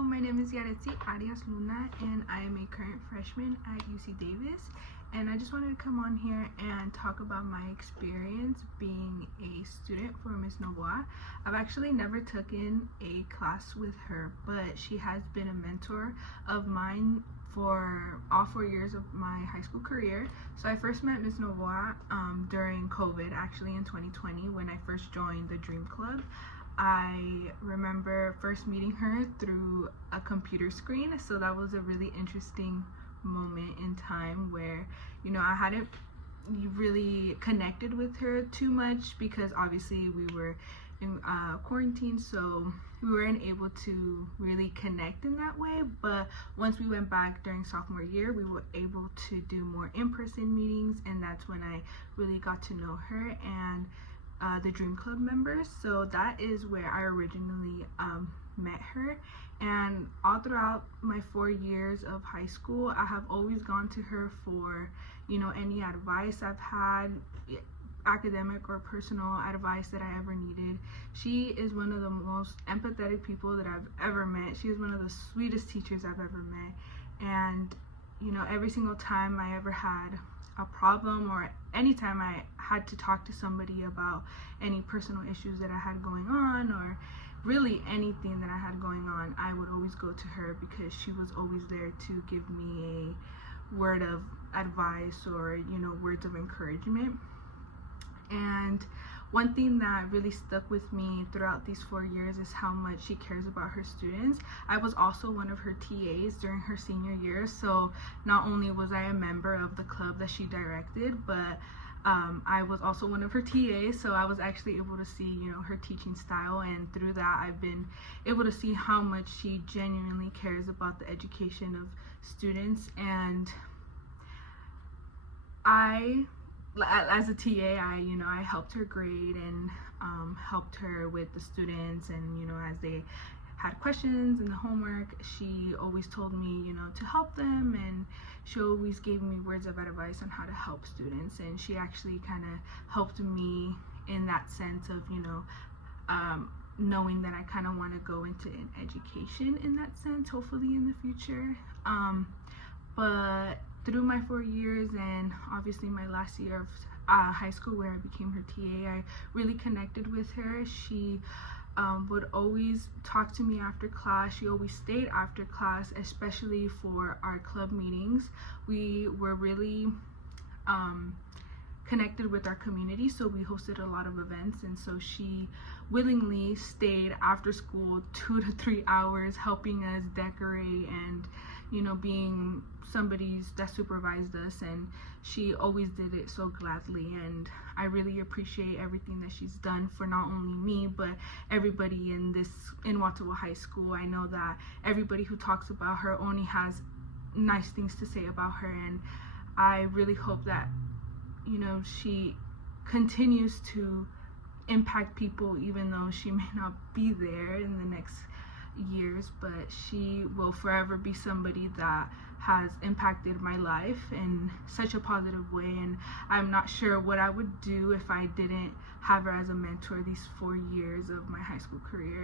Hello, my name is Yaretzi alias Luna, and I am a current freshman at UC Davis. And I just wanted to come on here and talk about my experience being a student for Miss Novoa. I've actually never taken a class with her, but she has been a mentor of mine for all 4 years of my high school career. So I first met Miss Novoa during COVID, actually in 2020, when I first joined the Dream Club. I remember first meeting her through a computer screen, so that was a really interesting moment in time where, you know, I hadn't really connected with her too much because obviously we were in quarantine, so we weren't able to really connect in that way. But once we went back during sophomore year, we were able to do more in-person meetings, and that's when I really got to know her and the Dream Club members. So that is where I originally met her, and all throughout my 4 years of high school, I have always gone to her for, you know, any advice I've had, academic or personal advice that I ever needed. She is one of the most empathetic people that I've ever met. She is one of the sweetest teachers I've ever met, and you know, every single time I ever had a problem or anytime I had to talk to somebody about any personal issues that I had going on, or really anything that I had going on, I would always go to her because she was always there to give me a word of advice or, you know, words of encouragement. And one thing that really stuck with me throughout these 4 years is how much she cares about her students. I was also one of her TAs during her senior year, so not only was I a member of the club that she directed, but I was also one of her TAs, so I was actually able to see, you know, her teaching style, and through that I've been able to see how much she genuinely cares about the education of students. And as a TA, I helped her grade and helped her with the students, and, you know, as they had questions and the homework, she always told me, you know, to help them, and she always gave me words of advice on how to help students. And she actually kind of helped me in that sense of, you know, knowing that I kind of want to go into an education in that sense, hopefully in the future. But through my 4 years and obviously my last year of high school where I became her TA, I really connected with her. She would always talk to me after class. She always stayed after class, especially for our club meetings. We were really connected with our community, so we hosted a lot of events, and so she willingly stayed after school 2 to 3 hours helping us decorate and, you know, being somebody that supervised us, and she always did it so gladly. And I really appreciate everything that she's done for not only me but everybody in Watauga High School. I know that everybody who talks about her only has nice things to say about her, and I really hope that, you know, she continues to impact people even though she may not be there in the next years, but she will forever be somebody that has impacted my life in such a positive way. And I'm not sure what I would do if I didn't have her as a mentor these 4 years of my high school career.